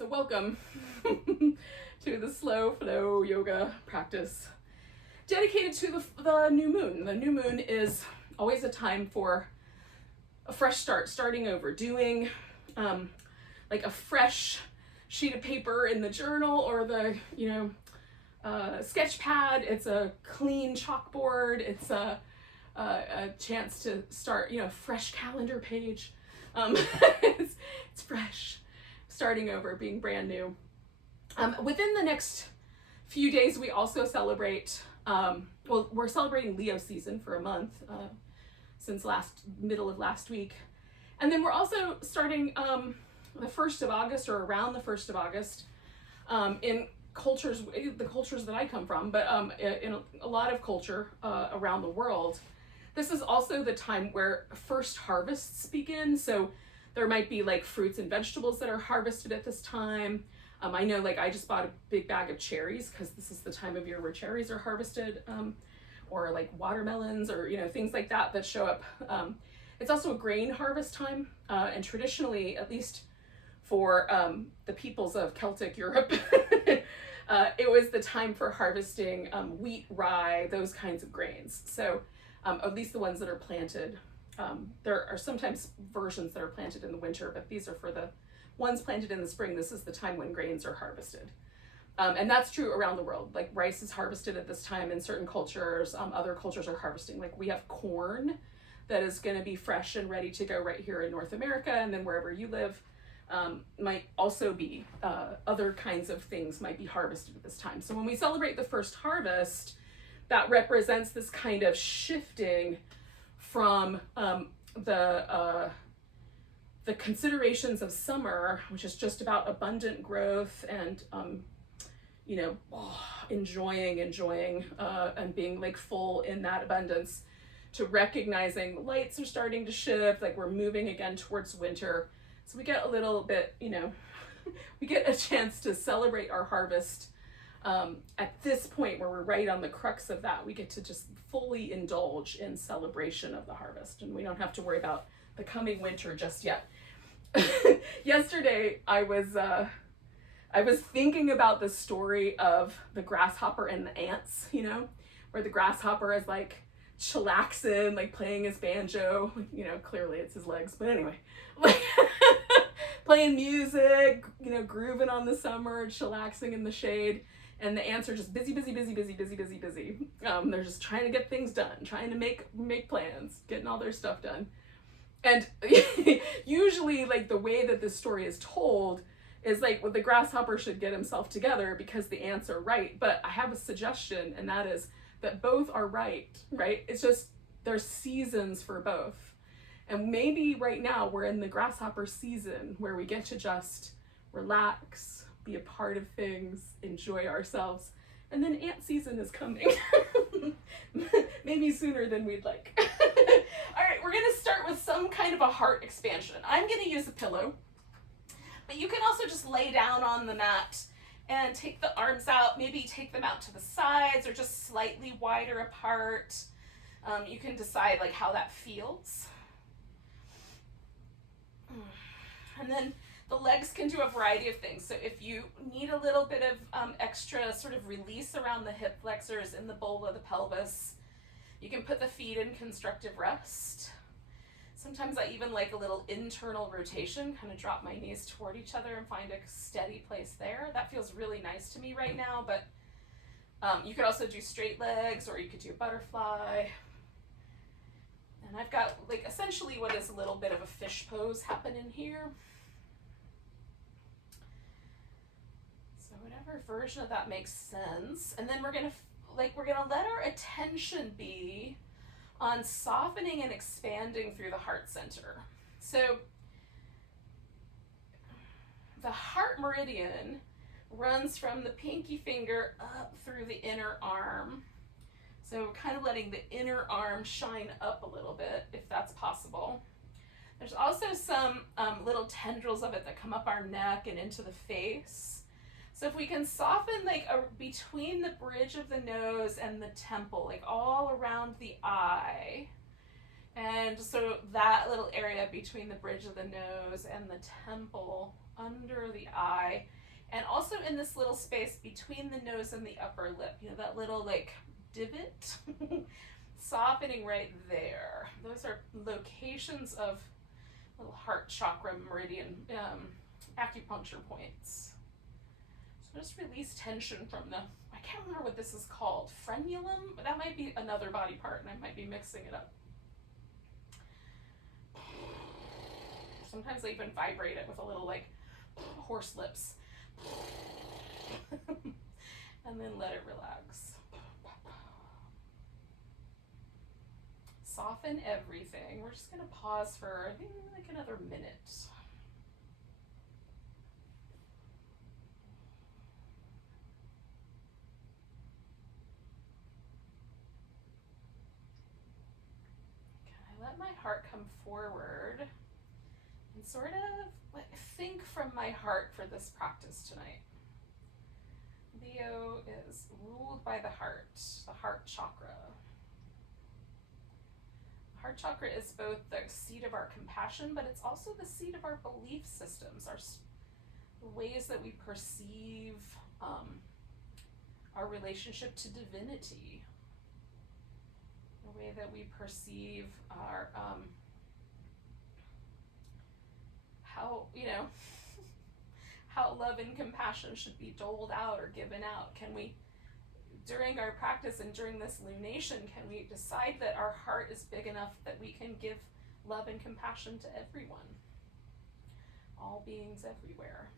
So welcome to the slow flow yoga practice dedicated to the new moon. The new moon is always a time for a fresh start, starting over, doing like a fresh sheet of paper in the journal or the, sketch pad. It's a clean chalkboard. It's a chance to start, fresh calendar page. It's fresh. Starting over, being brand new. Within the next few days, we also celebrate, we're celebrating Leo season for a month since middle of last week. And then we're also starting the 1st of August or around the 1st of August in the cultures that I come from, but in a lot of culture around the world. This is also the time where first harvests begin. So there might be like fruits and vegetables that are harvested at this time. I know I just bought a big bag of cherries because this is the time of year where cherries are harvested, or like watermelons or, things like that show up. It's also a grain harvest time. And traditionally, at least for the peoples of Celtic Europe, it was the time for harvesting wheat, rye, those kinds of grains. So at least the ones that are planted. There are sometimes versions that are planted in the winter, but these are for the ones planted in the spring. This is the time when grains are harvested. And that's true around the world. Like rice is harvested at this time in certain cultures. Other cultures are harvesting. Like we have corn that is going to be fresh and ready to go right here in North America. And then wherever you live might also be other kinds of things might be harvested at this time. So when we celebrate the first harvest, that represents this kind of shifting from the considerations of summer, which is just about abundant growth and enjoying and being like full in that abundance, to recognizing the lights are starting to shift, like we're moving again towards winter. So we get a little bit, we get a chance to celebrate our harvest. At this point where we're right on the crux of that, we get to just fully indulge in celebration of the harvest, and we don't have to worry about the coming winter just yet. Yesterday, I was thinking about the story of the grasshopper and the ants, where the grasshopper is like chillaxing, like playing his banjo, clearly it's his legs, but anyway, like playing music, grooving on the summer, chillaxing in the shade. And the ants are just busy. They're just trying to get things done, trying to make plans, getting all their stuff done. And usually, like, the way that this story is told is like, well, the grasshopper should get himself together because the ants are right. But I have a suggestion, and that is that both are right? It's just there's seasons for both. And maybe right now we're in the grasshopper season where we get to just relax, be a part of things, enjoy ourselves, and then ant season is coming. Maybe sooner than we'd like. All right, we're gonna start with some kind of a heart expansion. I'm gonna use a pillow, but you can also just lay down on the mat and take the arms out, maybe take them out to the sides or just slightly wider apart. You can decide like how that feels. And then the legs can do a variety of things. So if you need a little bit of extra sort of release around the hip flexors in the bowl of the pelvis, you can put the feet in constructive rest. Sometimes I even like a little internal rotation, kind of drop my knees toward each other and find a steady place there. That feels really nice to me right now, but you could also do straight legs, or you could do a butterfly. And I've got like essentially what is a little bit of a fish pose happening here. So whatever version of that makes sense. And then we're gonna let our attention be on softening and expanding through the heart center. So the heart meridian runs from the pinky finger up through the inner arm. So kind of letting the inner arm shine up a little bit, if that's possible. There's also some little tendrils of it that come up our neck and into the face. So if we can soften like between the bridge of the nose and the temple, like all around the eye, And so that little area between the bridge of the nose and the temple under the eye, and also in this little space between the nose and the upper lip, you know, that little like divot, softening right there. Those are locations of little heart chakra meridian acupuncture points. So just release tension from the, I can't remember what this is called, frenulum, but that might be another body part and I might be mixing it up. Sometimes I even vibrate it with a little like horse lips. And then let it relax. Soften everything. We're just gonna pause for like another minute. Can I let my heart come forward and sort of like think from my heart for this practice tonight? Leo is ruled by the heart chakra. The heart chakra is both the seat of our compassion, but it's also the seat of our belief systems, the ways that we perceive our relationship to divinity, the way that we perceive our how, you know, how love and compassion should be doled out or given out. Can we, during our practice and during this lunation, can we decide that our heart is big enough that we can give love and compassion to everyone, all beings everywhere?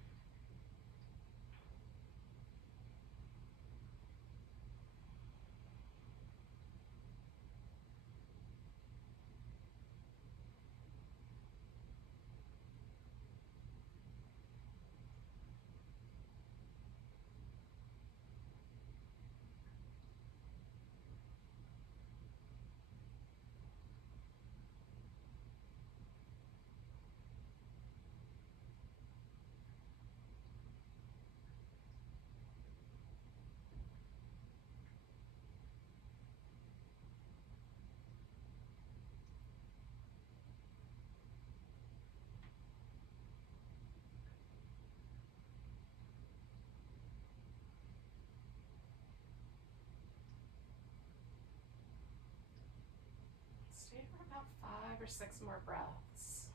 Stay for about 5 or 6 more breaths.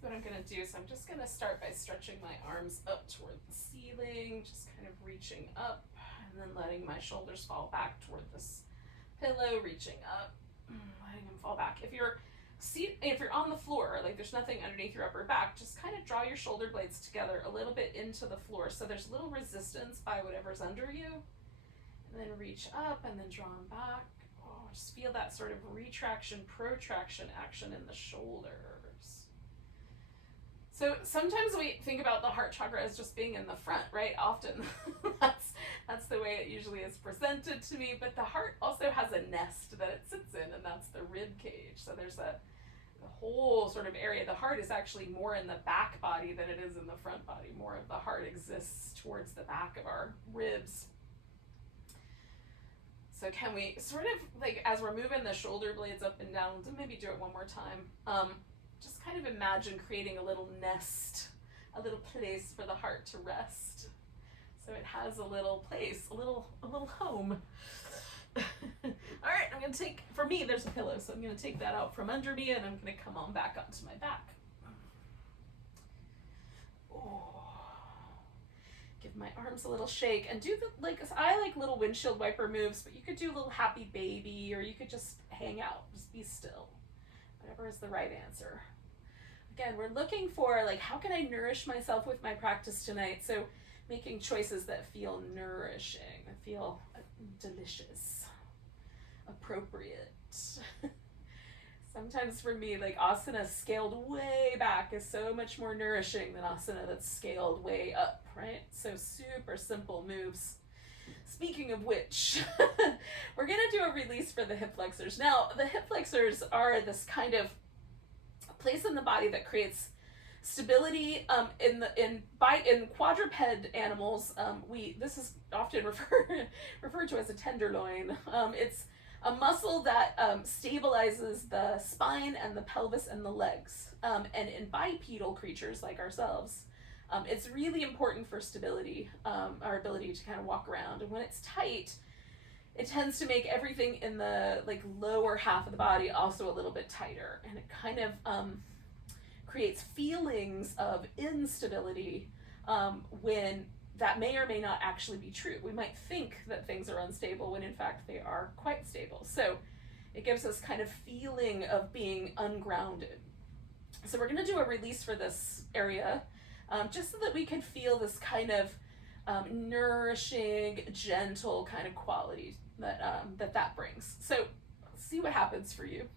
What I'm gonna do is I'm just gonna start by stretching my arms up toward the ceiling, just kind of reaching up, and then letting my shoulders fall back toward this pillow, reaching up, letting them fall back. If you're on the floor, like there's nothing underneath your upper back, just kind of draw your shoulder blades together a little bit into the floor so there's a little resistance by whatever's under you, and then reach up and then draw them back. Oh, just feel that sort of retraction, protraction action in the shoulders. So sometimes we think about the heart chakra as just being in the front, right? Often that's the way it usually is presented to me, but the heart also has a nest that it sits in, and that's the rib cage. So there's the whole sort of area. The heart is actually more in the back body than it is in the front body. More of the heart exists towards the back of our ribs. So can we sort of, like, as we're moving the shoulder blades up and down, maybe do it one more time, just kind of imagine creating a little nest, a little place for the heart to rest. So it has a little place, a little home. All right, I'm gonna take, for me, there's a pillow, so I'm gonna take that out from under me and I'm gonna come on back onto my back. Oh. Give my arms a little shake and do I like little windshield wiper moves, but you could do a little happy baby, or you could just hang out, just be still. Whatever is the right answer. Again, we're looking for, like, how can I nourish myself with my practice tonight? So making choices that feel nourishing, that feel delicious, appropriate. Sometimes for me, like asana scaled way back is so much more nourishing than asana that's scaled way up, right? So super simple moves. Speaking of which, we're gonna do a release for the hip flexors. Now, the hip flexors are this kind of place in the body that creates stability. In quadruped animals, this is often referred to as a tenderloin. It's a muscle that stabilizes the spine and the pelvis and the legs. And in bipedal creatures like ourselves, it's really important for stability, our ability to kind of walk around. And when it's tight, it tends to make everything in the like lower half of the body also a little bit tighter, and it kind of creates feelings of instability when that may or may not actually be true. We might think that things are unstable when in fact they are quite stable. So it gives us kind of feeling of being ungrounded. So we're going to do a release for this area, just so that we can feel this kind of nourishing, gentle kind of quality that brings. So see what happens for you.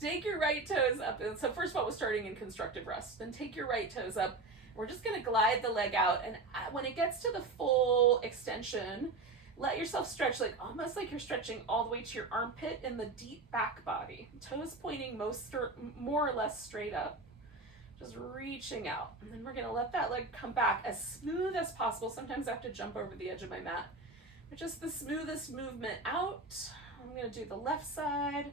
Take your right toes up. So first of all, we're starting in constructive rest. Then take your right toes up. We're just going to glide the leg out, and when it gets to the full extension, let yourself stretch, like almost like you're stretching all the way to your armpit in the deep back body. Toes pointing more or less straight up, just reaching out. And then we're going to let that leg come back as smooth as possible. Sometimes I have to jump over the edge of my mat, but just the smoothest movement out. I'm going to do the left side.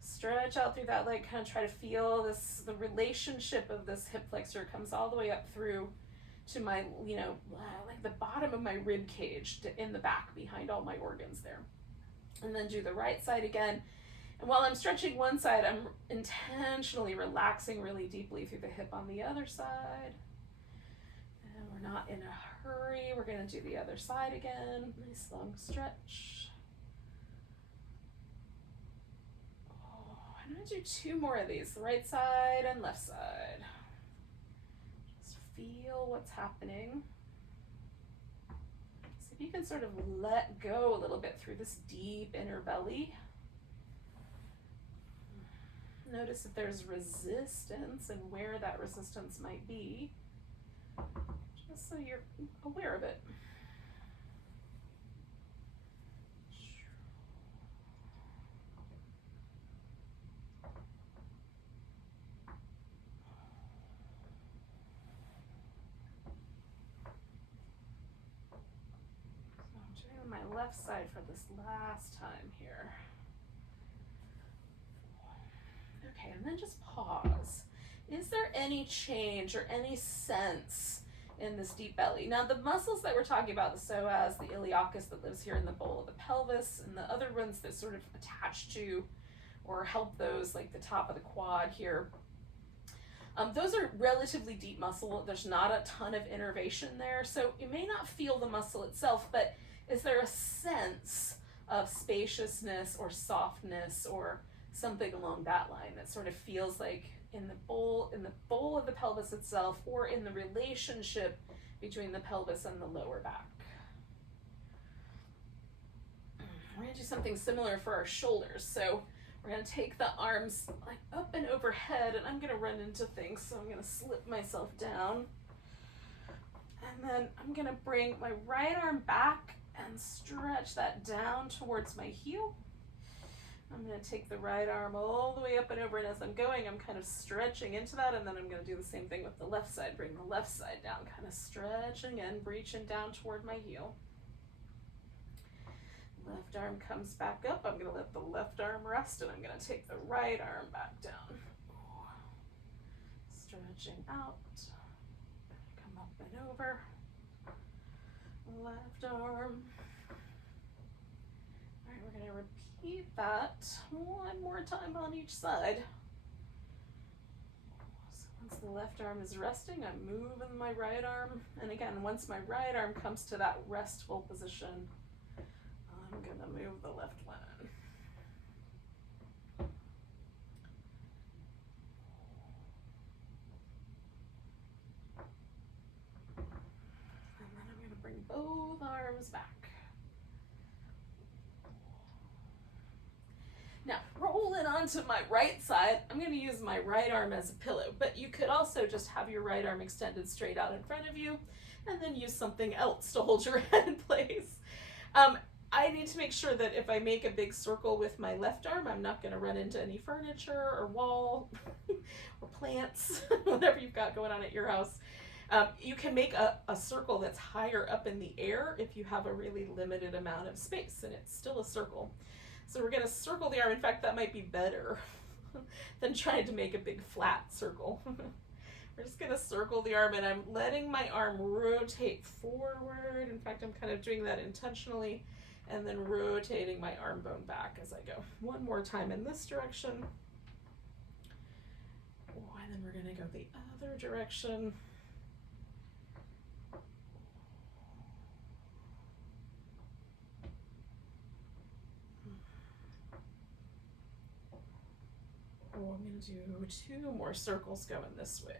Stretch out through that leg, kind of try to feel this, the relationship of this hip flexor comes all the way up through to my, like the bottom of my rib cage in the back behind all my organs there. And then do the right side again. And while I'm stretching one side, I'm intentionally relaxing really deeply through the hip on the other side. And we're not in a hurry. We're going to do the other side again. Nice long stretch. I'm going to do two more of these, the right side and left side. Just feel what's happening. See if you can sort of let go a little bit through this deep inner belly. Notice if there's resistance and where that resistance might be, just so you're aware of it. My left side for this last time here. Okay, and then just pause. Is there any change or any sense in this deep belly? Now, the muscles that we're talking about, the psoas, the iliacus that lives here in the bowl of the pelvis, and the other ones that sort of attach to or help those, like the top of the quad here, those are relatively deep muscle. There's not a ton of innervation there, so you may not feel the muscle itself, but is there a sense of spaciousness or softness or something along that line that sort of feels like in the bowl of the pelvis itself, or in the relationship between the pelvis and the lower back? We're going to do something similar for our shoulders. So we're going to take the arms like up and overhead, and I'm going to run into things, so I'm going to slip myself down. And then I'm going to bring my right arm back and stretch that down towards my heel. I'm going to take the right arm all the way up and over, and as I'm going, I'm kind of stretching into that, and then I'm going to do the same thing with the left side. Bring the left side down, kind of stretching and reaching down toward my heel. Left arm comes back up. I'm going to let the left arm rest, and I'm going to take the right arm back down. Stretching out. Come up and over. Left arm. All right, we're going to repeat that one more time on each side. So once the left arm is resting, I'm moving my right arm. And again, once my right arm comes to that restful position, I'm going to move the left one in. both arms back. Now, roll it onto my right side. I'm going to use my right arm as a pillow, but you could also just have your right arm extended straight out in front of you and then use something else to hold your head in place. I need to make sure that if I make a big circle with my left arm, I'm not going to run into any furniture or wall or plants, whatever you've got going on at your house. You can make a circle that's higher up in the air if you have a really limited amount of space, and it's still a circle. So we're going to circle the arm. In fact, that might be better than trying to make a big flat circle. We're just going to circle the arm, and I'm letting my arm rotate forward. In fact, I'm kind of doing that intentionally, and then rotating my arm bone back as I go. One more time in this direction. Oh, and then we're going to go the other direction. Oh, I'm going to do 2 more circles going this way.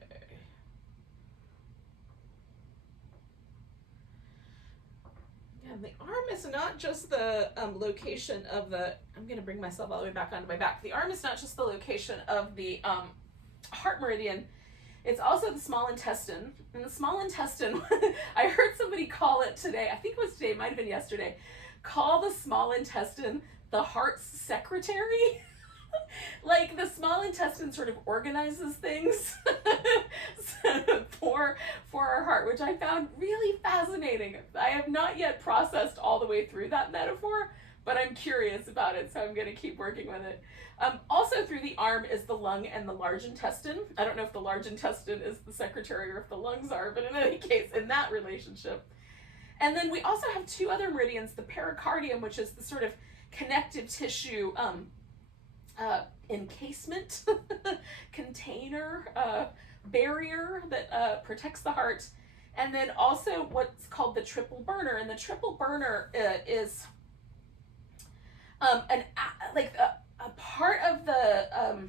Again, the arm is not just the location of the, I'm going to bring myself all the way back onto my back. The arm is not just the location of the heart meridian. It's also the small intestine. And the small intestine, I heard somebody call it today, I think it was today, it might have been yesterday, call the small intestine the heart's secretary. Like the small intestine sort of organizes things for our heart, which I found really fascinating. I have not yet processed all the way through that metaphor, but I'm curious about it, so I'm going to keep working with it. Also through the arm is the lung and the large intestine. I don't know if the large intestine is the secretary or if the lungs are, but in any case, in that relationship. And then we also have 2 other meridians, the pericardium, which is the sort of connective tissue encasement, container, barrier that protects the heart, and then also what's called the triple burner. And the triple burner is a part of the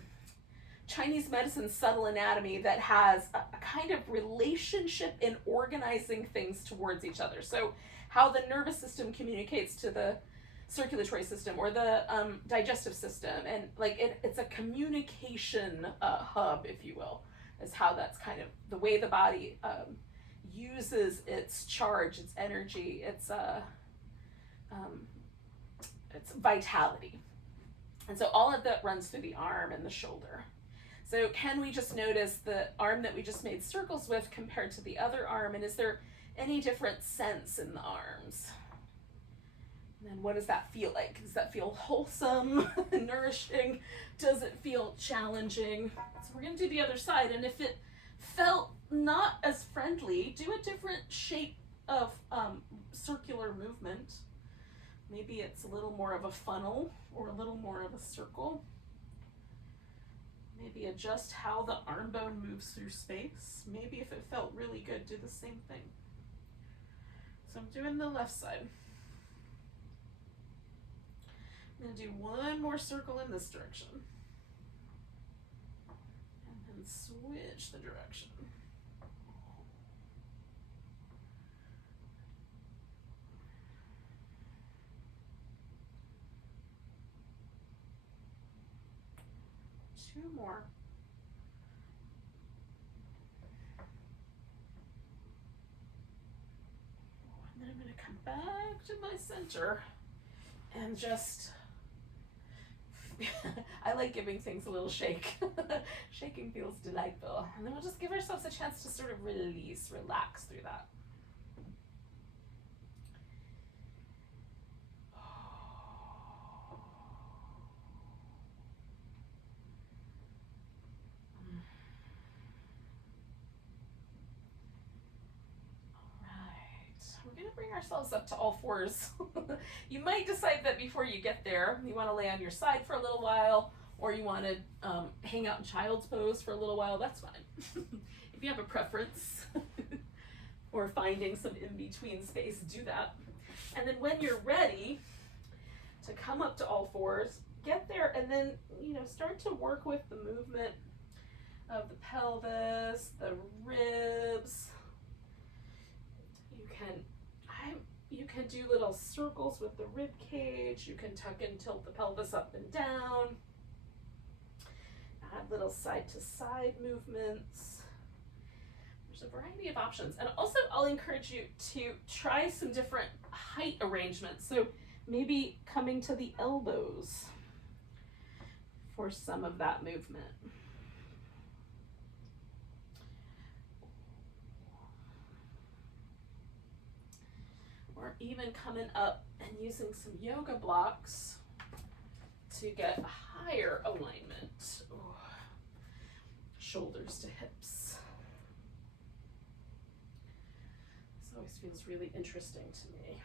Chinese medicine subtle anatomy that has a kind of relationship in organizing things towards each other. So how the nervous system communicates to the circulatory system or the digestive system, and like it's a communication hub, if you will, is how that's kind of the way the body uses its charge, its energy, its vitality. And so all of that runs through the arm and the shoulder. So can we just notice the arm that we just made circles with compared to the other arm, and is there any different sense in the arms? And then what does that feel like? Does that feel wholesome, nourishing? Does it feel challenging? So we're going to do the other side, and if it felt not as friendly, do a different shape of circular movement. Maybe it's a little more of a funnel or a little more of a circle. Maybe adjust how the arm bone moves through space. Maybe if it felt really good, do the same thing. So I'm doing the left side. I'm going to do 1 more circle in this direction. And then switch the direction. Two more. And then I'm going to come back to my center and just I like giving things a little shake. Shaking feels delightful. And then we'll just give ourselves a chance to sort of release, relax through that. Bring ourselves up to all 4s. You might decide that before you get there, you want to lay on your side for a little while, or you want to hang out in child's pose for a little while. That's fine. If you have a preference or finding some in-between space, do that. And then when you're ready to come up to all 4s, get there, and then start to work with the movement of the pelvis, the ribs. You can can do little circles with the rib cage. You can tuck and tilt the pelvis up and down. Add little side to side movements. There's a variety of options. And also I'll encourage you to try some different height arrangements. So maybe coming to the elbows for some of that movement. Or even coming up and using some yoga blocks to get a higher alignment. Ooh. Shoulders to hips. This always feels really interesting to me.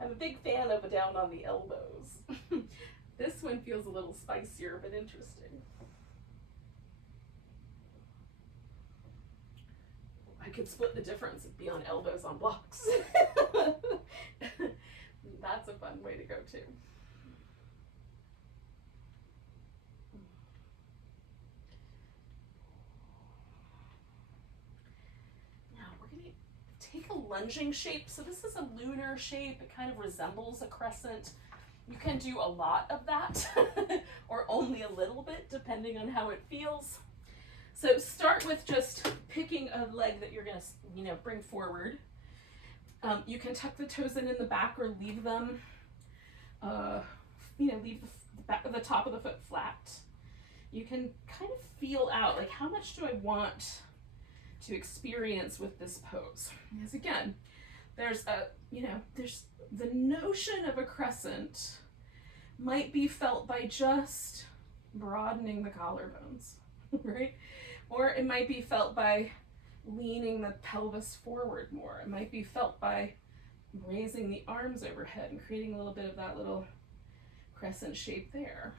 I'm a big fan of a down on the elbows. This one feels a little spicier, but interesting. I could split the difference and be on elbows on blocks. That's a fun way to go too. Now we're going to take a lunging shape. So this is a lunar shape. It kind of resembles a crescent. You can do a lot of that or only a little bit depending on how it feels. So start with just picking a leg that you're going to, bring forward. You can tuck the toes in the back or leave them, leave the top of the foot flat. You can kind of feel out, like, how much do I want to experience with this pose? Because again, there's the notion of a crescent might be felt by just broadening the collarbones, right? Or it might be felt by leaning the pelvis forward more. It might be felt by raising the arms overhead and creating a little bit of that little crescent shape there.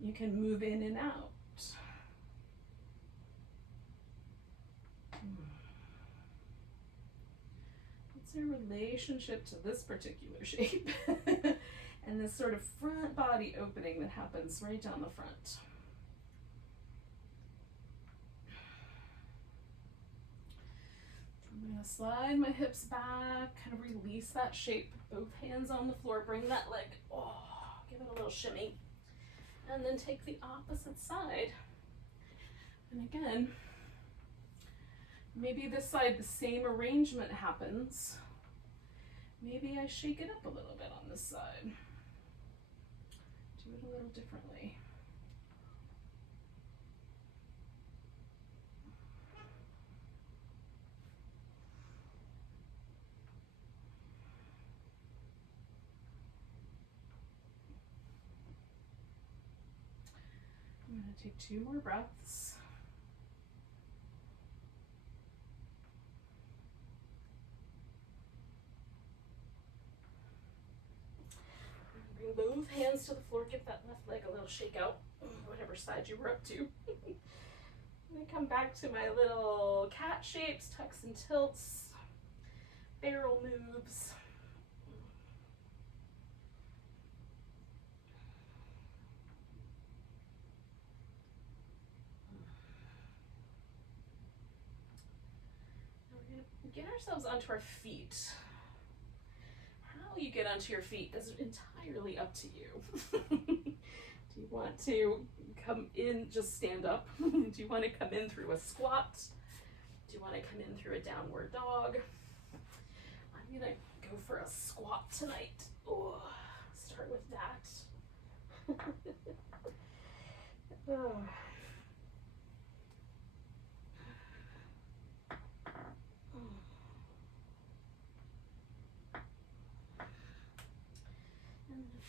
You can move in and out. What's your relationship to this particular shape? And this sort of front body opening that happens right down the front. I'm going to slide my hips back, kind of release that shape, both hands on the floor, bring that leg, give it a little shimmy, and then take the opposite side. And again, maybe this side, the same arrangement happens. Maybe I shake it up a little bit on this side. Do it a little differently. I'm going to take 2 more breaths. Bring both hands to the floor. Give that left leg a little shake out, whatever side you were up to. I'm going to come back to my little cat shapes, tucks and tilts, barrel moves. Get ourselves onto our feet. How you get onto your feet is entirely up to you. Do you want to come in, just stand up? Do you want to come in through a squat? Do you want to come in through a downward dog? I'm going to go for a squat tonight. Oh, start with that. Oh.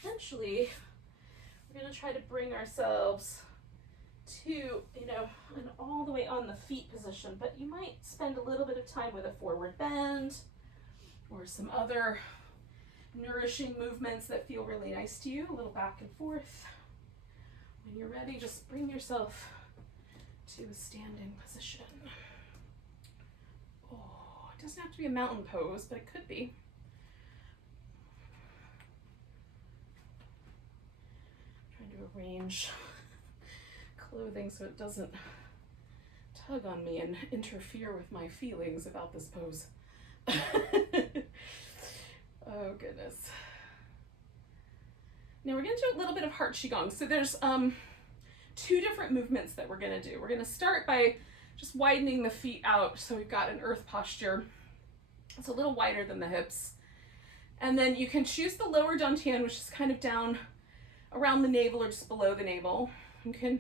Eventually, we're going to try to bring ourselves to, an all the way on the feet position, but you might spend a little bit of time with a forward bend or some other nourishing movements that feel really nice to you, a little back and forth. When you're ready, just bring yourself to a standing position. Oh, it doesn't have to be a mountain pose, but it could be. Arrange clothing so it doesn't tug on me and interfere with my feelings about this pose. goodness. Now we're going to do a little bit of heart Qigong. So there's two different movements that we're going to do. We're going to start by just widening the feet out so we've got an earth posture. It's a little wider than the hips. And then you can choose the lower dantian, which is kind of down around the navel or just below the navel. You can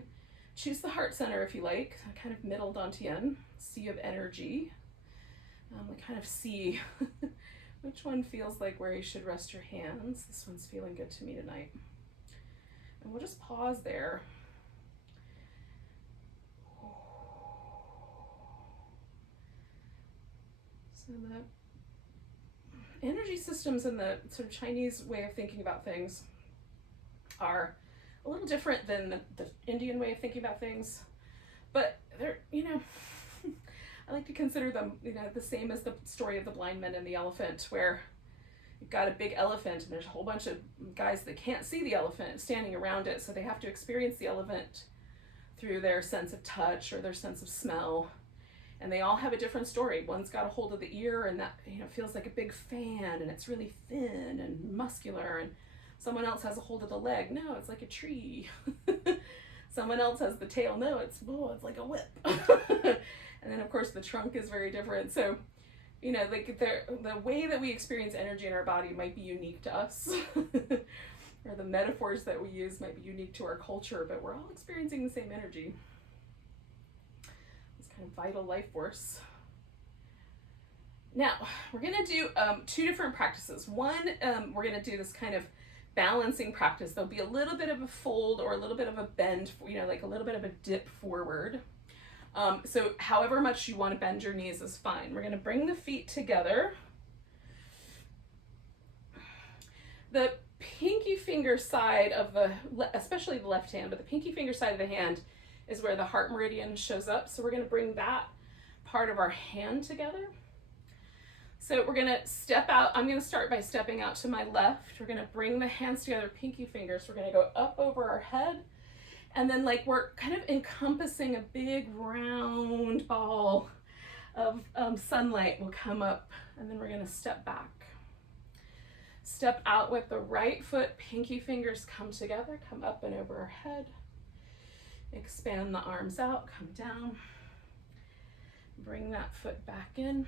choose the heart center if you like, kind of middle dantian, sea of energy. Kind of see which one feels like where you should rest your hands. This one's feeling good to me tonight. And we'll just pause there. So the energy systems in the sort of Chinese way of thinking about things are a little different than the Indian way of thinking about things, but they're, I like to consider them, the same as the story of the blind men and the elephant, where you've got a big elephant and there's a whole bunch of guys that can't see the elephant standing around it, so they have to experience the elephant through their sense of touch or their sense of smell, and they all have a different story. One's got a hold of the ear, and that feels like a big fan, and it's really thin and muscular, and someone else has a hold of the leg. No, it's like a tree. Someone else has the tail. No, it's like a whip. And then of course the trunk is very different. So, like the way that we experience energy in our body might be unique to us. Or the metaphors that we use might be unique to our culture, but we're all experiencing the same energy. This kind of vital life force. Now, we're gonna do two different practices. One, we're gonna do this kind of balancing practice. There'll be a little bit of a fold or a little bit of a bend, like a little bit of a dip forward. So however much you want to bend your knees is fine. We're going to bring the feet together. The pinky finger side of especially the left hand, but the pinky finger side of the hand is where the heart meridian shows up. So we're going to bring that part of our hand together. So we're going to step out. I'm going to start by stepping out to my left. We're going to bring the hands together, pinky fingers. We're going to go up over our head. And then we're kind of encompassing a big round ball of sunlight will come up, and then we're going to step back. Step out with the right foot, pinky fingers come together, come up and over our head. Expand the arms out, come down. Bring that foot back in.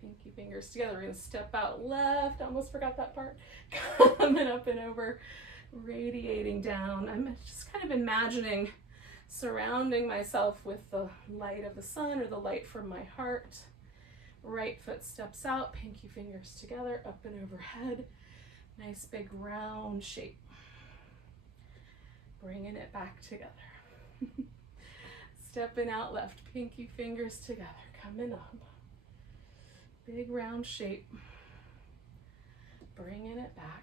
Pinky fingers together. We're going to step out left, almost forgot that part. Coming up and over. Radiating down. I'm just kind of imagining surrounding myself with the light of the sun or the light from my heart. Right foot steps out, pinky fingers together, up and overhead. Nice big round shape. Bringing it back together. Stepping out left, pinky fingers together, coming up. Big round shape. Bringing it back.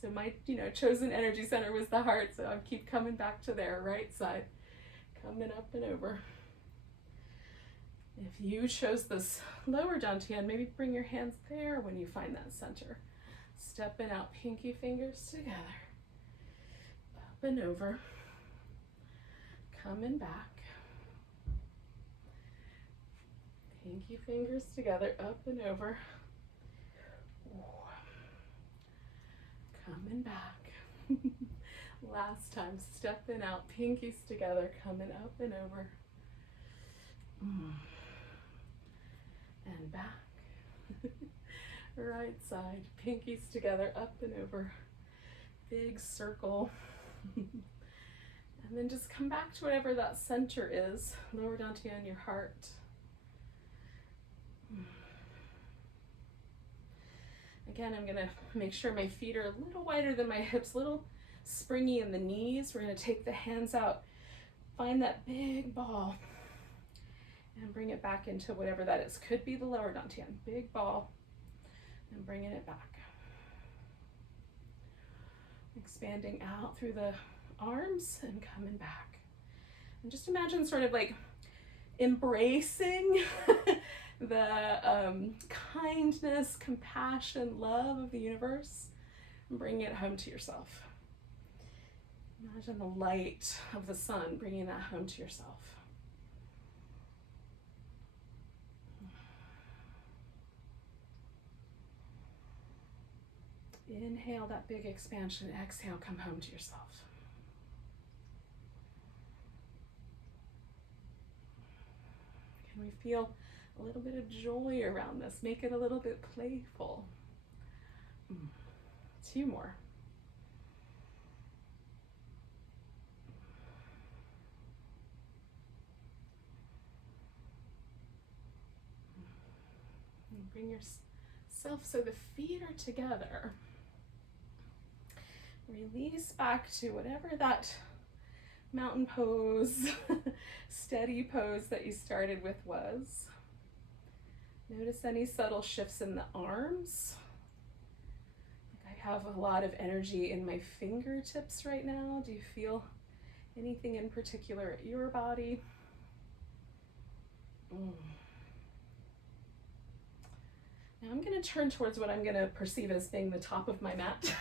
So my, chosen energy center was the heart, so I keep coming back to there, right side. Coming up and over. If you chose this lower dantian, maybe bring your hands there when you find that center. Stepping out, pinky fingers together. Up and over. Coming back. Pinky fingers together, up and over. Coming back. Last time, stepping out, pinkies together, coming up and over. And back. Right side, pinkies together, up and over. Big circle. And then just come back to whatever that center is. Lower dantian, your heart. Again, I'm gonna make sure my feet are a little wider than my hips, a little springy in the knees. We're gonna take the hands out, find that big ball, and bring it back into whatever that is. Could be the lower dantian, big ball, and bringing it back. Expanding out through the arms and coming back. And just imagine sort of like embracing the kindness, compassion, love of the universe, and bring it home to yourself. Imagine the light of the sun, bringing that home to yourself. Inhale that big expansion. Exhale, come home to yourself. Can we feel a little bit of joy around this? Make it a little bit playful. 2 more. And bring yourself so the feet are together. Release back to whatever that mountain pose, steady pose that you started with was. Notice any subtle shifts in the arms. I have a lot of energy in my fingertips right now. Do you feel anything in particular at your body? Now I'm going to turn towards what I'm going to perceive as being the top of my mat.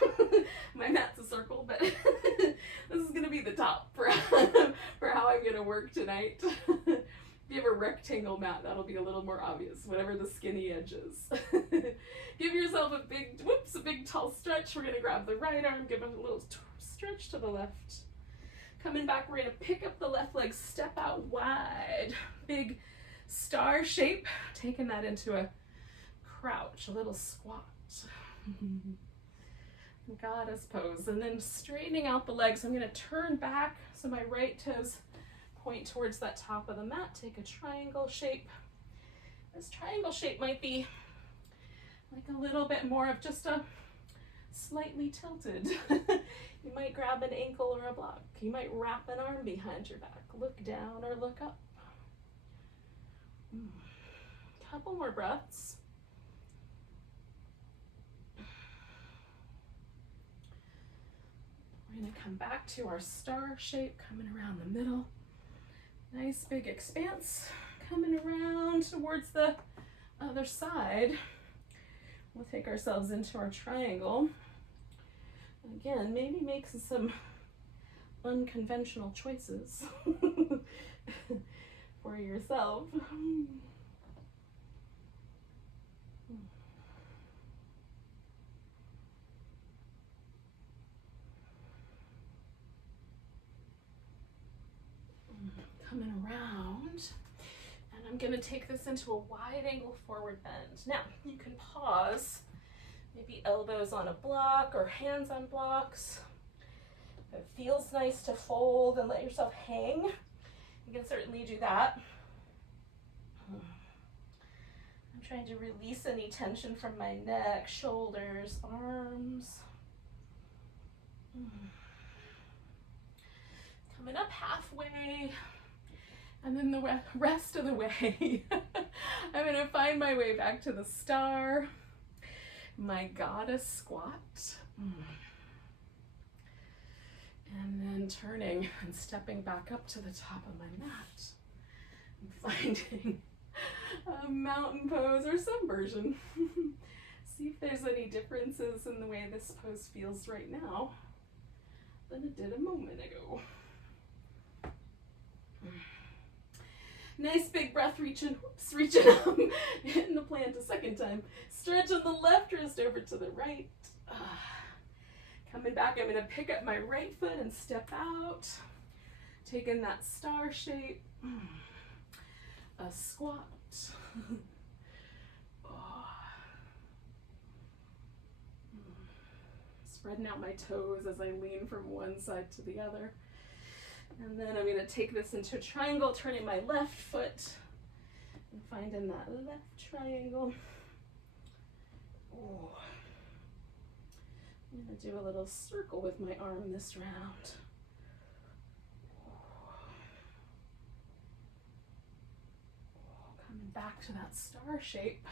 My mat's a circle, but this is going to be the top for how I'm going to work tonight. If you have a rectangle mat, that'll be a little more obvious, whatever the skinny edge is. Give yourself a big tall stretch. We're going to grab the right arm, give it a little stretch to the left. Coming back, we're going to pick up the left leg, step out wide. Big star shape, taking that into a crouch, a little squat. Goddess pose. And then straightening out the legs, I'm going to turn back so my right toes point towards that top of the mat. Take a triangle shape. This triangle shape might be like a little bit more of just a slightly tilted. You might grab an ankle or a block. You might wrap an arm behind your back. Look down or look up. Couple more breaths. We're going to come back to our star shape, coming around the middle. Nice big expanse, coming around towards the other side. We'll take ourselves into our triangle. Again, maybe make some unconventional choices for yourself. Coming around, and I'm going to take this into a wide angle forward bend. Now, you can pause, maybe elbows on a block or hands on blocks. If it feels nice to fold and let yourself hang, you can certainly do that. I'm trying to release any tension from my neck, shoulders, arms. Coming up halfway. And then the rest of the way, I'm going to find my way back to the star, my goddess squat, and then turning and stepping back up to the top of my mat and finding a mountain pose or some version. See if there's any differences in the way this pose feels right now than it did a moment ago. Nice big breath, reaching up, hitting the plant a second time. Stretching the left wrist over to the right. Coming back, I'm going to pick up my right foot and step out. Taking that star shape. A squat. Spreading out my toes as I lean from one side to the other. And then I'm going to take this into a triangle, turning my left foot and finding that left triangle. Oh. I'm going to do a little circle with my arm this round. Coming back to that star shape.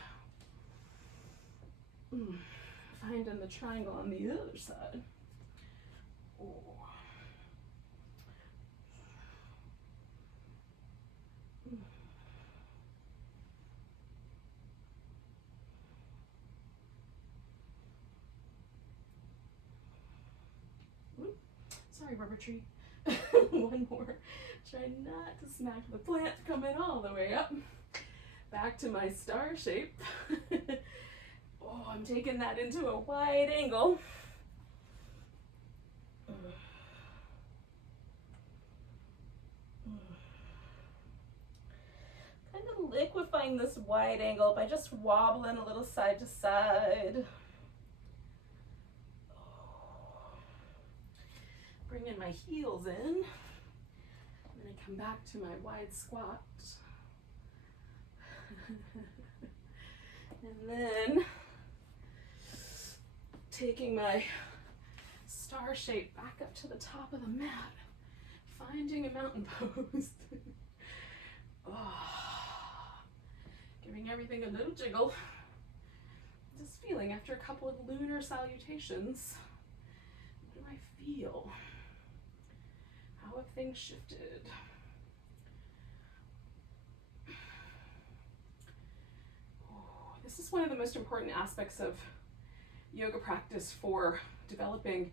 Finding the triangle on the other side. Oh. Sorry, rubber tree. One more. Try not to smack the plant, coming all the way up. Back to my star shape. Oh. Oh, I'm taking that into a wide angle. Kind of liquefying this wide angle by just wobbling a little side to side. Bringing my heels in. I'm going to come back to my wide squat. And then taking my star shape back up to the top of the mat, finding a mountain pose. Oh, giving everything a little jiggle. Just feeling after a couple of lunar salutations, what do I feel? How have things shifted? This is one of the most important aspects of yoga practice for developing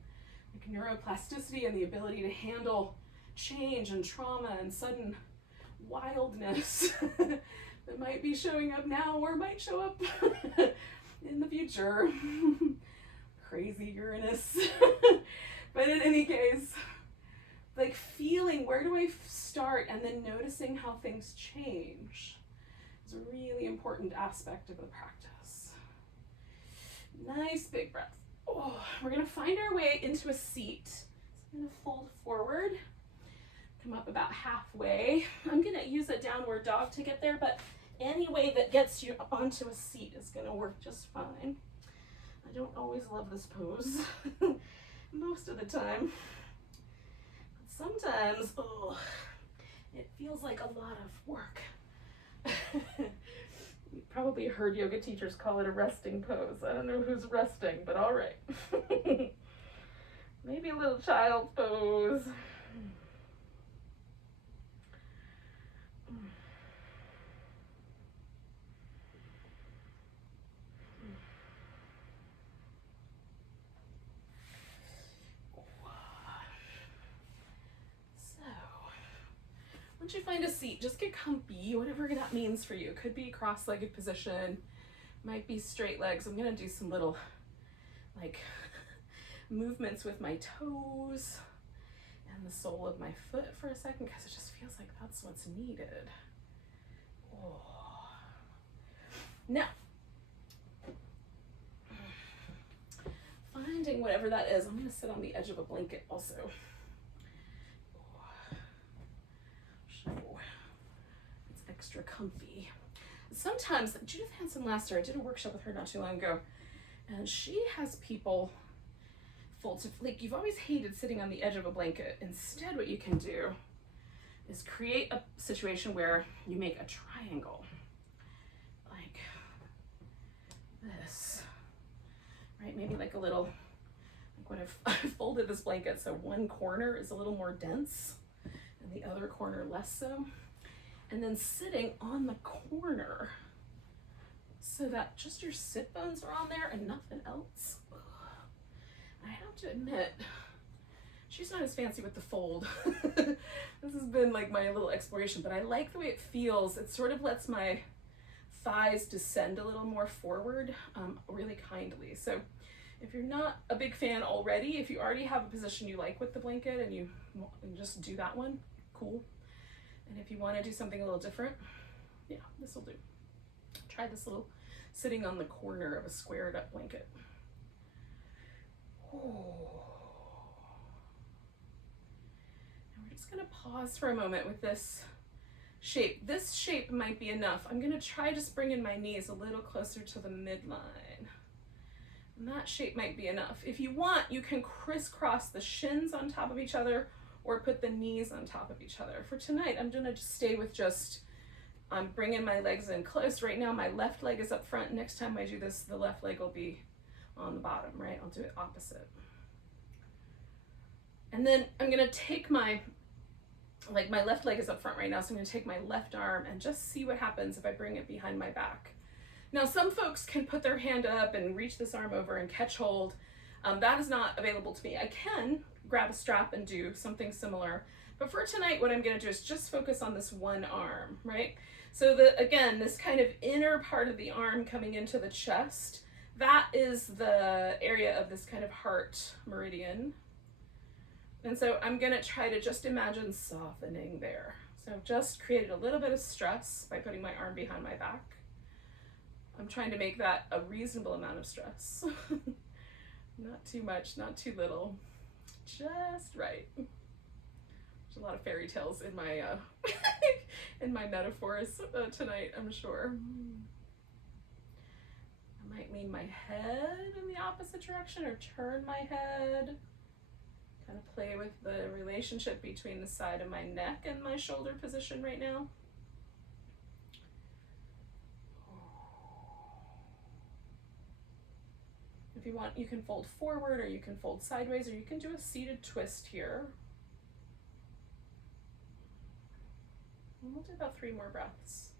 like neuroplasticity and the ability to handle change and trauma and sudden wildness that might be showing up now or might show up in the future. Crazy Uranus. But in any case, like feeling where do I start and then noticing how things change is a really important aspect of the practice. Nice big breath. Oh, we're gonna find our way into a seat. So I'm gonna fold forward, come up about halfway. I'm gonna use a downward dog to get there, but any way that gets you onto a seat is gonna work just fine. I don't always love this pose, most of the time. But sometimes, oh, it feels like a lot of work. You probably heard yoga teachers call it a resting pose. I don't know who's resting, but all right. Maybe a little child's pose. Once you find a seat, just get comfy, whatever that means for you. It could be cross-legged position, might be straight legs. I'm gonna do some little like movements with my toes and the sole of my foot for a second because it just feels like that's what's needed. Oh. Now, finding whatever that is, I'm gonna sit on the edge of a blanket also. It's extra comfy. Sometimes, Judith Hanson-Laster, I did a workshop with her not too long ago, and she has people fold to, like, you've always hated sitting on the edge of a blanket. Instead, what you can do is create a situation where you make a triangle, like this, right? Maybe like a little, like when I've folded this blanket, so one corner is a little more dense, and the other corner less so. And then sitting on the corner so that just your sit bones are on there and nothing else. Ugh. I have to admit, she's not as fancy with the fold. This has been like my little exploration, but I like the way it feels. It sort of lets my thighs descend a little more forward, really kindly. So if you're not a big fan already, if you already have a position you like with the blanket and you just do that one, cool. And if you want to do something a little different, yeah, this will do. Try this little sitting on the corner of a squared up blanket. Oh. And we're just going to pause for a moment with this shape. This shape might be enough. I'm going to try just bringing my knees a little closer to the midline. And that shape might be enough. If you want, you can crisscross the shins on top of each other or put the knees on top of each other. For tonight, I'm gonna just stay with just, I'm bringing my legs in close. Right now, my left leg is up front. Next time I do this, the left leg will be on the bottom, right? I'll do it opposite. And then I'm gonna take my left leg is up front right now, so I'm gonna take my left arm and just see what happens if I bring it behind my back. Now, some folks can put their hand up and reach this arm over and catch hold. That is not available to me. I can grab a strap and do something similar. But for tonight, what I'm gonna do is just focus on this one arm, right? So again, this kind of inner part of the arm coming into the chest, that is the area of this kind of heart meridian. And so I'm gonna try to just imagine softening there. So I've just created a little bit of stress by putting my arm behind my back. I'm trying to make that a reasonable amount of stress. Not too much, not too little, just right. There's a lot of fairy tales in my in my metaphors tonight, I'm sure. I might lean my head in the opposite direction or turn my head. Kind of play with the relationship between the side of my neck and my shoulder position right now. If you want, you can fold forward or you can fold sideways, or you can do a seated twist here. And we'll do about 3 more breaths.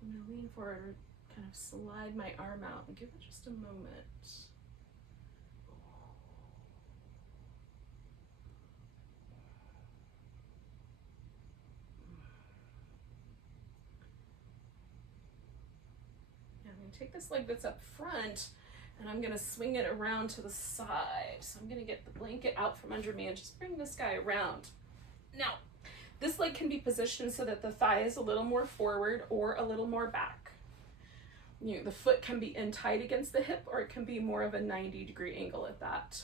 I'm going to lean forward, kind of slide my arm out and give it just a moment. Take this leg that's up front and I'm gonna swing it around to the side. So I'm gonna get the blanket out from under me and just bring this guy around. Now, this leg can be positioned so that the thigh is a little more forward or a little more back. The foot can be in tight against the hip, or it can be more of a 90-degree angle at that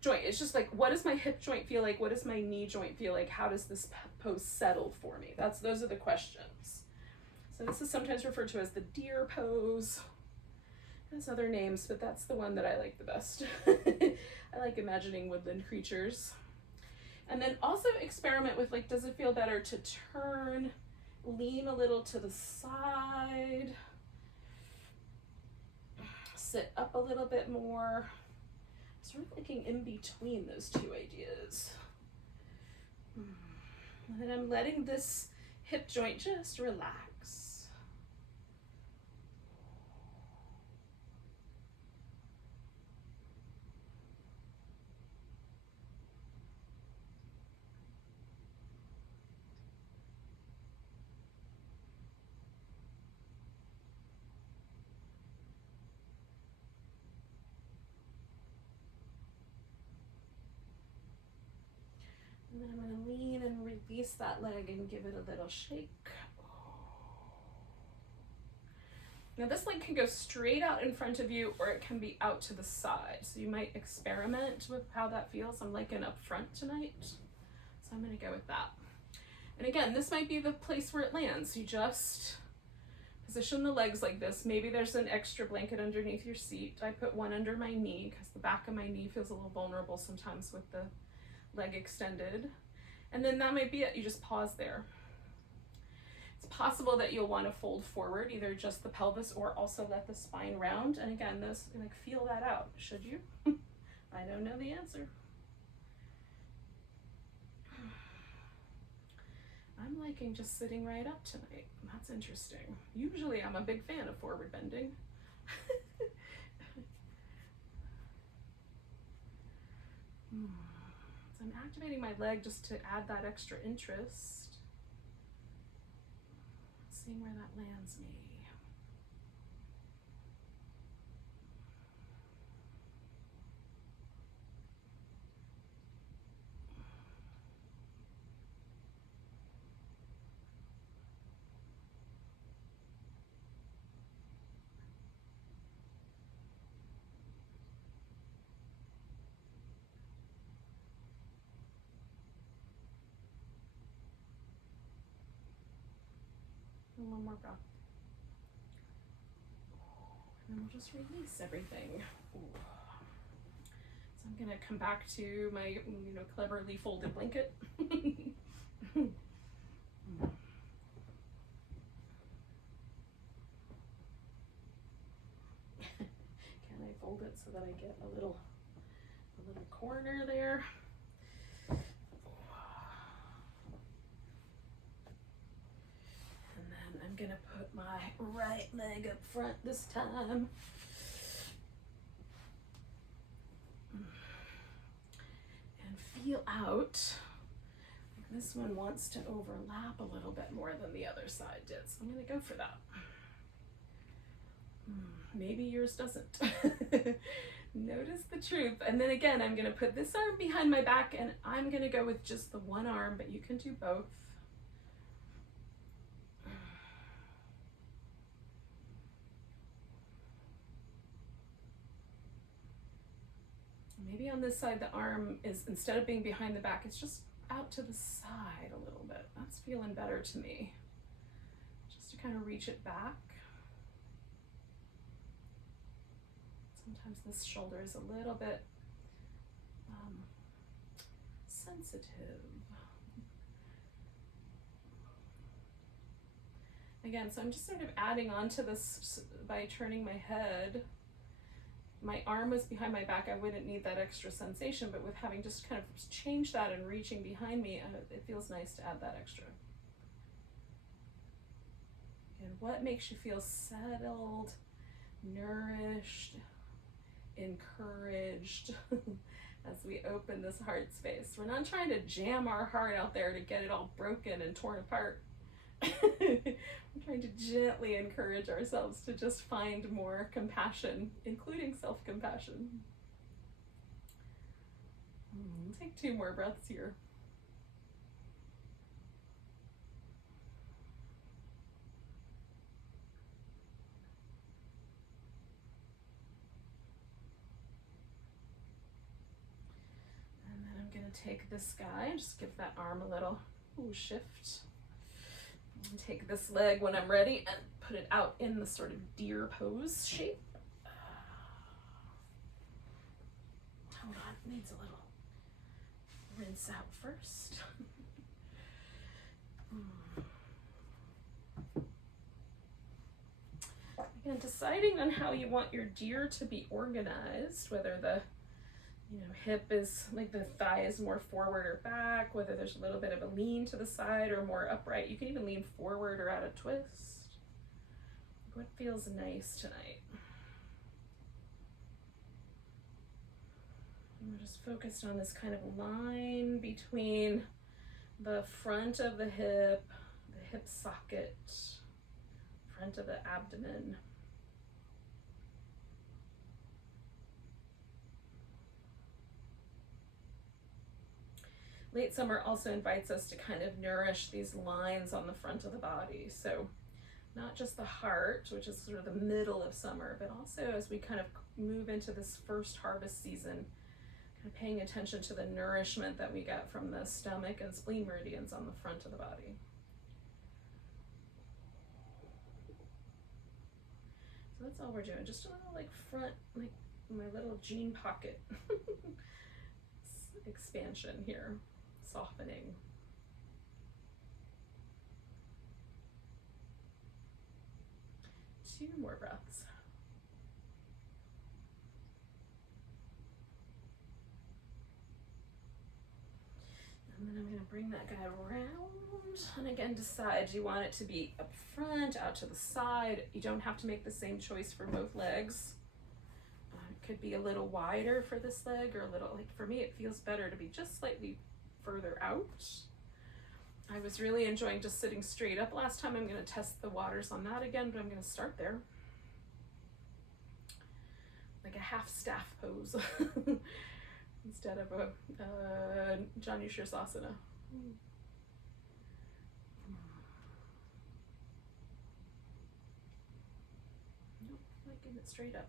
joint. It's just like, what does my hip joint feel like? What does my knee joint feel like? How does this pose settle for me? Those are the questions. So this is sometimes referred to as the deer pose. It has other names, but that's the one that I like the best. I like imagining woodland creatures. And then also experiment with, like, does it feel better to turn, lean a little to the side, sit up a little bit more, sort of looking in between those two ideas. And then I'm letting this hip joint just relax. And then I'm going to lean and release that leg and give it a little shake. Now this leg can go straight out in front of you, or it can be out to the side. So you might experiment with how that feels. I'm liking up front tonight, so I'm going to go with that. And again, this might be the place where it lands. You just position the legs like this. Maybe there's an extra blanket underneath your seat. I put one under my knee because the back of my knee feels a little vulnerable sometimes with the leg extended. And then that might be it. You just pause there. It's possible that you'll want to fold forward, either just the pelvis or also let the spine round. And again, this, like, feel that out. Should you? I don't know the answer. I'm liking just sitting right up tonight. That's interesting. Usually I'm a big fan of forward bending. So I'm activating my leg just to add that extra interest. Seeing where that lands me. And one more breath. And then we'll just release everything. Ooh. So I'm gonna come back to my, cleverly folded blanket. Can I fold it so that I get a little corner there? I'm gonna put my right leg up front this time. feel out. This one wants to overlap a little bit more than the other side did, so I'm going to go for that. Maybe yours doesn't. Notice the truth. And then again, I'm going to put this arm behind my back, and I'm going to go with just the one arm, but you can do both. Maybe on this side, the arm is, instead of being behind the back, it's just out to the side a little bit. That's feeling better to me. Just to kind of reach it back. Sometimes this shoulder is a little bit sensitive. Again, so I'm just sort of adding on to this by turning my head. My arm was behind my back, I wouldn't need that extra sensation, but with having just kind of changed that and reaching behind me, it feels nice to add that extra. And what makes you feel settled, nourished, encouraged as we open this heart space? We're not trying to jam our heart out there to get it all broken and torn apart. We're trying to gently encourage ourselves to just find more compassion, including self-compassion. Take 2 more breaths here. And then I'm going to take this guy, just give that arm a little shift. And take this leg when I'm ready and put it out in the sort of deer pose shape. Hold on, needs a little rinse out first. Again, deciding on how you want your deer to be organized, whether the hip is, like the thigh is more forward or back, whether there's a little bit of a lean to the side or more upright. You can even lean forward or add a twist. What feels nice tonight? And we're just focused on this kind of line between the front of the hip socket, front of the abdomen. Late summer also invites us to kind of nourish these lines on the front of the body. So not just the heart, which is sort of the middle of summer, but also as we kind of move into this first harvest season, kind of paying attention to the nourishment that we get from the stomach and spleen meridians on the front of the body. So that's all we're doing. Just a little like front, like my little jean pocket expansion here. Softening. Two more breaths. And then I'm going to bring that guy around. And again, decide, do you want it to be up front, out to the side? You don't have to make the same choice for both legs. It could be a little wider for this leg, or a little, like for me, it feels better to be just slightly further out. I was really enjoying just sitting straight up last time. I'm going to test the waters on that again, but I'm going to start there. Like a half staff pose instead of a Janushirasana. Nope, making it straight up.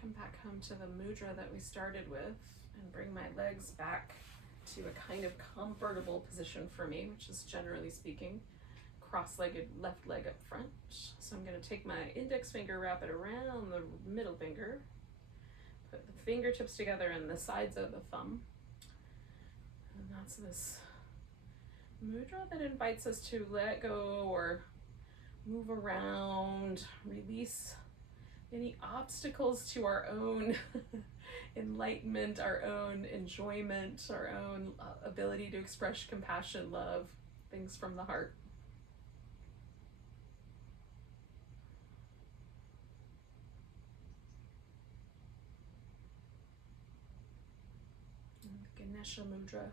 Come back home to the mudra that we started with and bring my legs back to a kind of comfortable position for me, which is generally speaking cross-legged left leg up front. So I'm going to take my index finger, wrap it around the middle finger, put the fingertips together and the sides of the thumb, and that's this mudra that invites us to let go or move around, release any obstacles to our own enlightenment, our own enjoyment, our own ability to express compassion, love, things from the heart. Ganesha Mudra.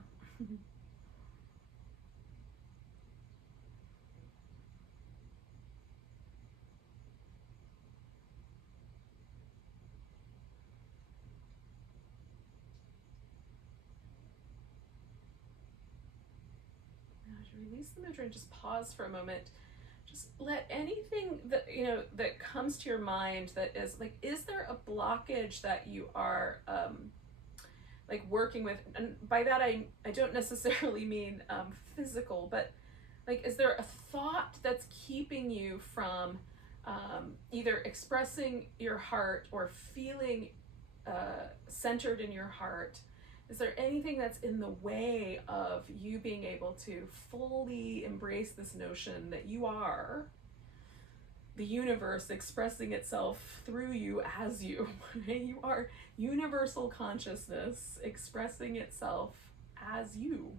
Release the mudra and just pause for a moment. Just let anything that, you know, that comes to your mind that is like, is there a blockage that you are like working with? And by that I don't necessarily mean physical, but like, is there a thought that's keeping you from either expressing your heart or feeling centered in your heart? Is there anything that's in the way of you being able to fully embrace this notion that you are the universe expressing itself through you as you? You are universal consciousness expressing itself as you.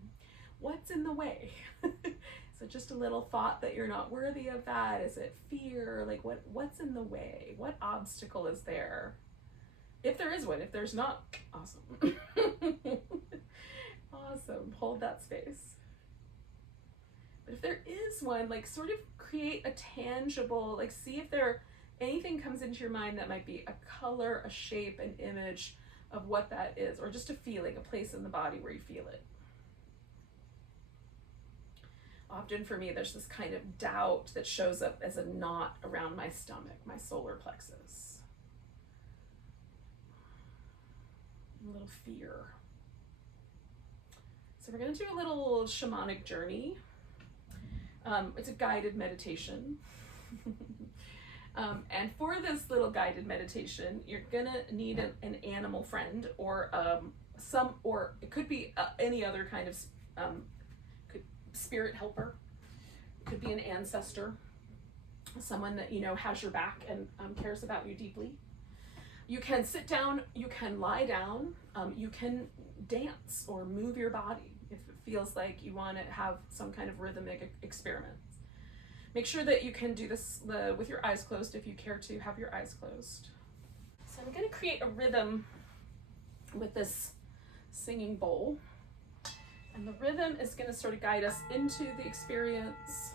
What's in the way? Is it just a little thought that you're not worthy of that? Is it fear? Like what's in the way? What obstacle is there? If there is one. If there's not, awesome. Awesome. Hold that space. But if there is one, like sort of create a tangible, like see if anything comes into your mind that might be a color, a shape, an image of what that is, or just a feeling, a place in the body where you feel it. Often for me, there's this kind of doubt that shows up as a knot around my stomach, my solar plexus. A little fear. So we're going to do a little shamanic journey. It's a guided meditation. And for this little guided meditation, you're going to need an animal friend or or it could be any other kind of spirit helper. It could be an ancestor, someone that, you know, has your back and cares about you deeply. You can sit down, you can lie down, you can dance or move your body if it feels like you want to have some kind of rhythmic experiment. Make sure that you can do this with your eyes closed if you care to have your eyes closed. So I'm going to create a rhythm with this singing bowl. And the rhythm is going to sort of guide us into the experience.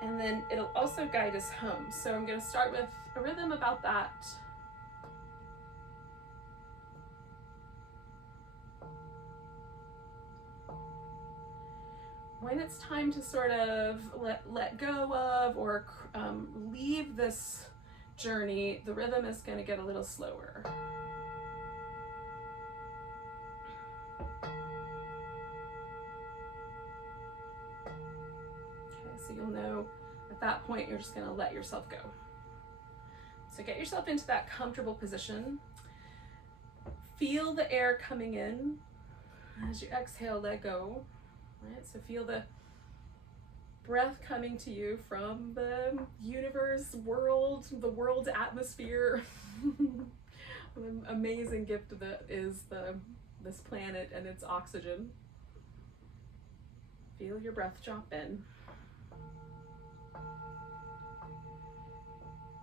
And then it'll also guide us home. So I'm going to start with a rhythm about that. When it's time to sort of let go of or leave this journey, the rhythm is going to get a little slower. So you'll know at that point you're just going to let yourself go. So get yourself into that comfortable position. Feel the air coming in as you exhale, let go. Right? So feel the breath coming to you from the universe, world, the world's atmosphere. An amazing gift that is this planet and its oxygen. Feel your breath drop in.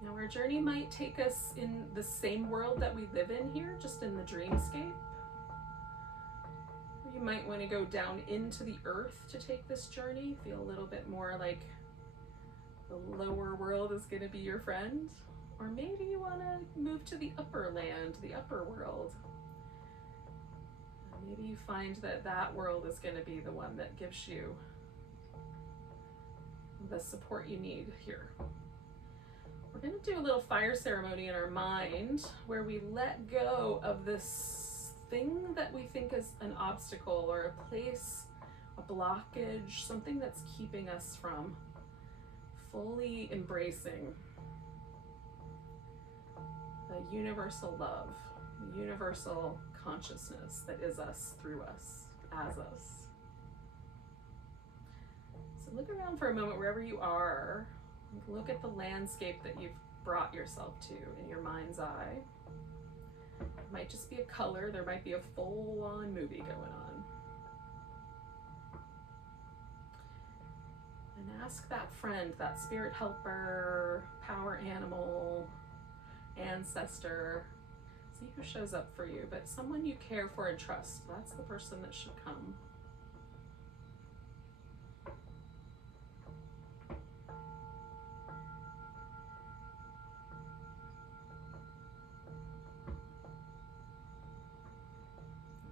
Now our journey might take us in the same world that we live in here, just in the dreamscape. You might want to go down into the earth to take this journey. Feel a little bit more like the lower world is going to be your friend. Or maybe you want to move to the upper land, the upper world. Maybe you find that world is going to be the one that gives you the support you need here. We're going to do a little fire ceremony in our mind where we let go of this thing that we think is an obstacle or a place, a blockage, something that's keeping us from fully embracing the universal love, the universal consciousness that is us, through us, as us. So look around for a moment wherever you are. Look at the landscape that you've brought yourself to in your mind's eye. It might just be a color, there might be a full-on movie going on. And ask that friend, that spirit helper, power animal, ancestor, see who shows up for you, but someone you care for and trust. That's the person that should come.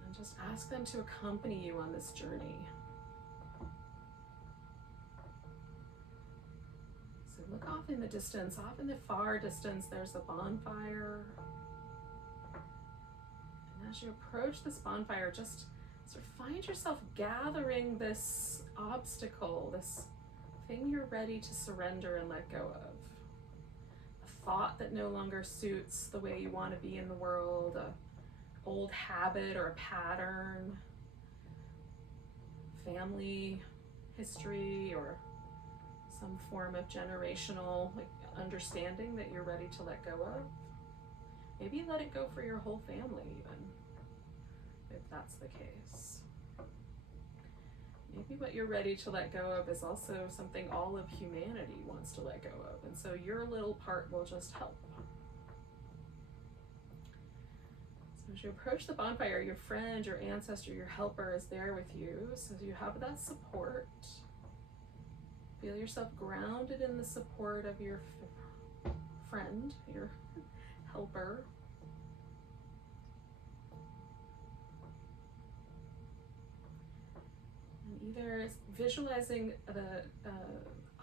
And just ask them to accompany you on this journey. So look off in the distance, off in the far distance, there's a bonfire. As you approach this bonfire, just sort of find yourself gathering this obstacle, this thing you're ready to surrender and let go of. A thought that no longer suits the way you want to be in the world, a old habit or a pattern, family history, or some form of generational understanding that you're ready to let go of. Maybe let it go for your whole family even, if that's the case. Maybe what you're ready to let go of is also something all of humanity wants to let go of, and so your little part will just help. So as you approach the bonfire, your friend, your ancestor, your helper is there with you, so you have that support. Feel yourself grounded in the support of your friend, your helper. And either visualizing the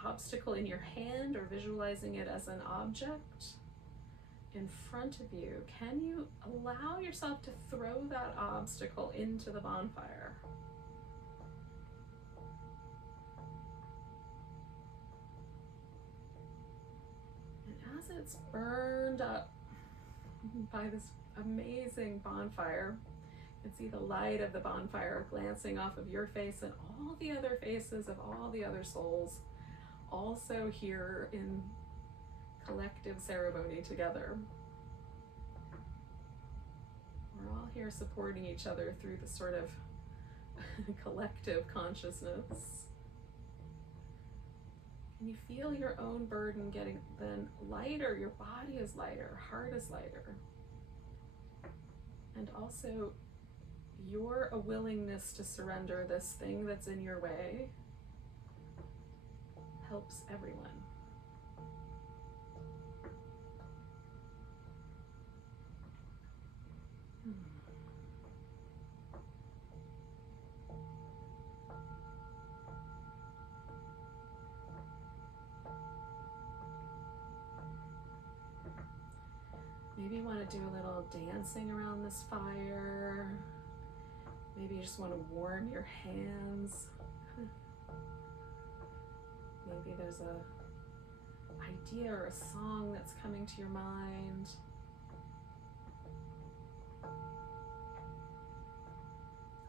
obstacle in your hand or visualizing it as an object in front of you, can you allow yourself to throw that obstacle into the bonfire? And as it's burned up by this amazing bonfire, you can see the light of the bonfire glancing off of your face and all the other faces of all the other souls, also here in collective ceremony together. We're all here supporting each other through the sort of collective consciousness. Can you feel your own burden getting then lighter? Your body is lighter, heart is lighter. And also a willingness to surrender this thing that's in your way helps everyone. Maybe you want to do a little dancing around this fire. Maybe you just want to warm your hands. Maybe there's an idea or a song that's coming to your mind.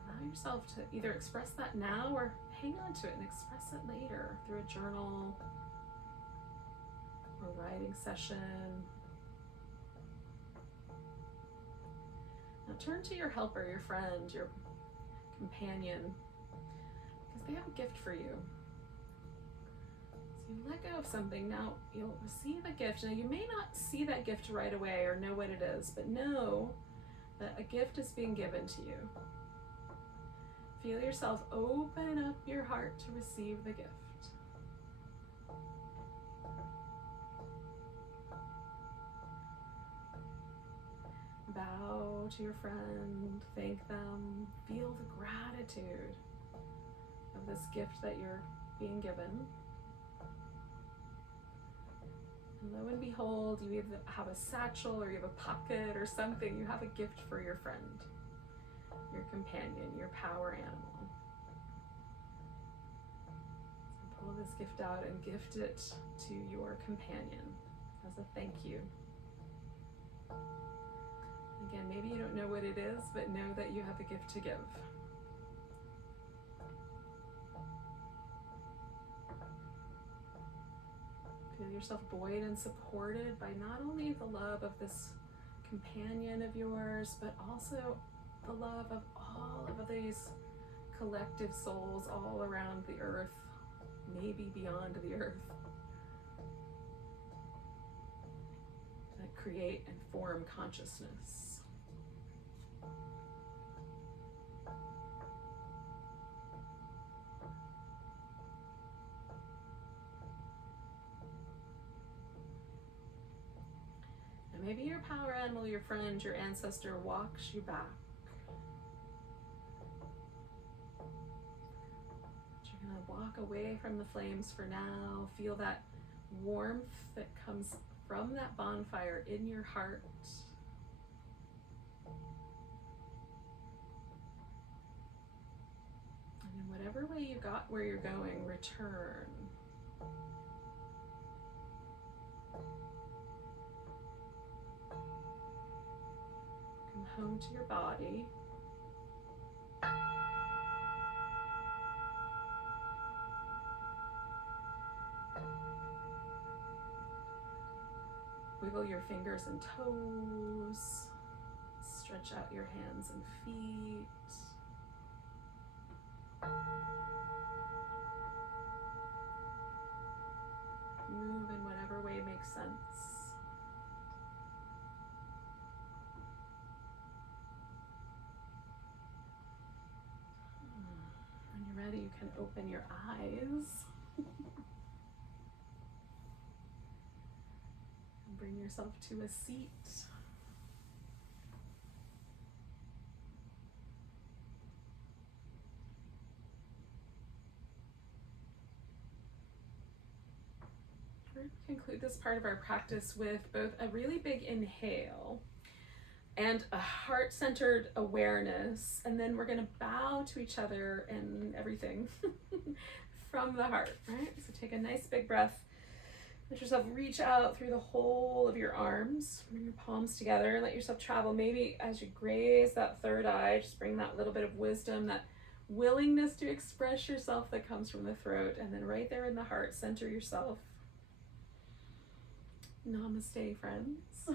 Allow yourself to either express that now or hang on to it and express it later through a journal or writing session. Now turn to your helper, your friend, your companion, because they have a gift for you. So you let go of something, now you'll receive a gift. Now you may not see that gift right away or know what it is, but know that a gift is being given to you. Feel yourself open up your heart to receive the gift. Bow to your friend, thank them, feel the gratitude of this gift that you're being given. And lo and behold, you either have a satchel or you have a pocket or something, you have a gift for your friend, your companion, your power animal. So pull this gift out and gift it to your companion as a thank you. Again, maybe you don't know what it is, but know that you have a gift to give. yourself buoyed and supported by not only the love of this companion of yours, but also the love of all of these collective souls all around the earth, maybe beyond the earth, that create and form consciousness. And maybe your power animal, your friend, your ancestor walks you back. Walk away from the flames for now. Feel that warmth that comes from that bonfire in your heart. And in whatever way you got where you're going, return. Come home to your body. Wiggle your fingers and toes. Stretch out your hands and feet. Move in whatever way makes sense. When you're ready, you can open your eyes. Bring yourself to a seat. We're going to conclude this part of our practice with both a really big inhale and a heart-centered awareness, and then we're going to bow to each other and everything from the heart, right? So take a nice big breath. Let yourself reach out through the whole of your arms. Bring your palms together and let yourself travel. Maybe as you graze that third eye, just bring that little bit of wisdom, that willingness to express yourself that comes from the throat. And then right there in the heart, center yourself. Namaste, friends.